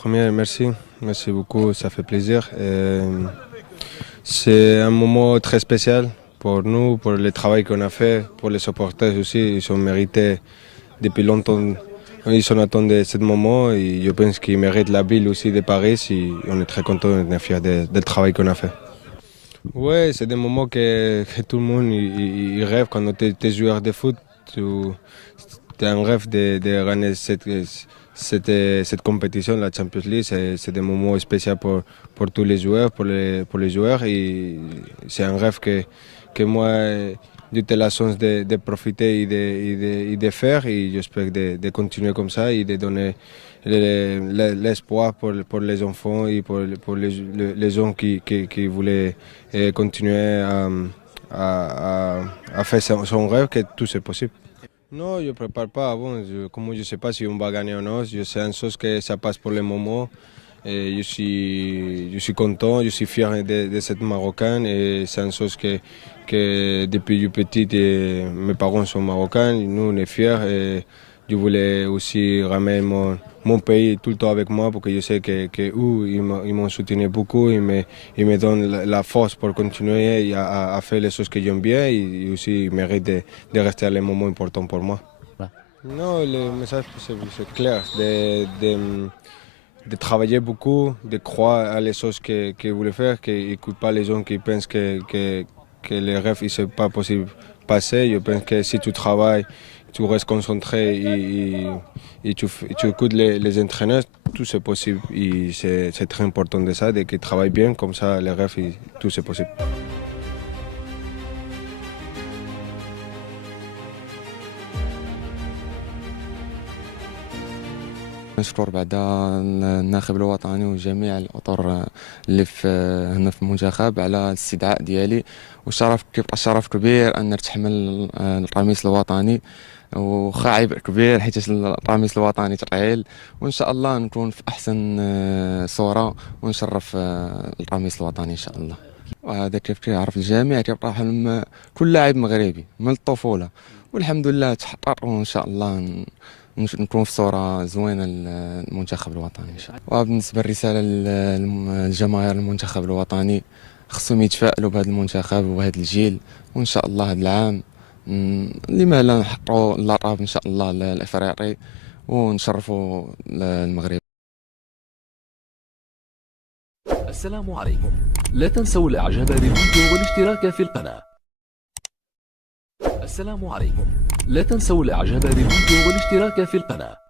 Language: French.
première, merci. Merci beaucoup, ça fait plaisir. C'est un moment très spécial pour nous, pour le travail qu'on a fait, pour les supporters aussi. Ils ont mérité depuis longtemps. Ils ont attendu ce moment et je pense qu'ils méritent la ville aussi de Paris. Et on est très contents, on est fiers du travail qu'on a fait. Ouais, c'est des moments que tout le monde il rêve quand tu es joueur de foot. Tu as un rêve de gagner cette compétition, la Champions League. C'est des moments spéciaux pour tous les joueurs, pour les joueurs. Et c'est un rêve que moi, j'ai eu la chance de profiter et de faire. Et j'espère de continuer comme ça et de donner l'espoir pour les enfants et pour les gens qui voulaient continuer à faire son rêve, que tout c'est possible. Non, je ne prépare pas avant. Comme je ne sais pas si on va gagner ou non, je sais une chose que ça passe pour le moment. Et je suis content, je suis fier de cette Marocaine et c'est une chose que depuis que petit, mes parents sont marocains, nous on est fiers et je voulais aussi ramener mon pays tout le temps avec moi parce que je sais que eux, ils m'ont soutenu beaucoup, ils me donnent la force pour continuer à faire les choses que j'aime bien et aussi ils méritent de rester à les moments importants pour moi. Non, le message c'est clair, de travailler beaucoup, de croire à les choses que vous voulez faire, qu'ils n'écoutent pas les gens qui pensent que les rêves ne sont pas possibles de passer. Je pense que si tu travailles, tu restes concentré et tu écoutes les entraîneurs, tout c'est possible. Et c'est très important de ça, de qu'ils travaillent bien, comme ça les rêves, tout c'est possible. نشكر بعدا الناخب الوطني وجميع الاطر اللي في هنا في المنتخب على الاستدعاء ديالي، وشرف كيبقى شرف كبير ان نتحمل القميص الوطني، وخا عبء كبير حيت القميص الوطني ثقيل، وان شاء الله نكون في احسن صوره ونشرف القميص الوطني ان شاء الله. وهذا كيف كيعرف الجميع كيبقى حلم كل لاعب مغربي من الطفوله، والحمد لله تحقق وان شاء الله نكون في صورة زوينة للمنتخب الوطني إن شاء الله. وبالنسبة للرسالة للجماهير المنتخب الوطني، خصهم يتفائلوا بهذا المنتخب وبهذا الجيل، وإن شاء الله هذا العام لما لا نحققوا اللقب إن شاء الله الإفريقي ونشرفوا المغرب. السلام عليكم، لا تنسوا الإعجاب بالفيديو والاشتراك في القناة. السلام عليكم، لا تنسوا الإعجاب بالفيديو والاشتراك في القناة.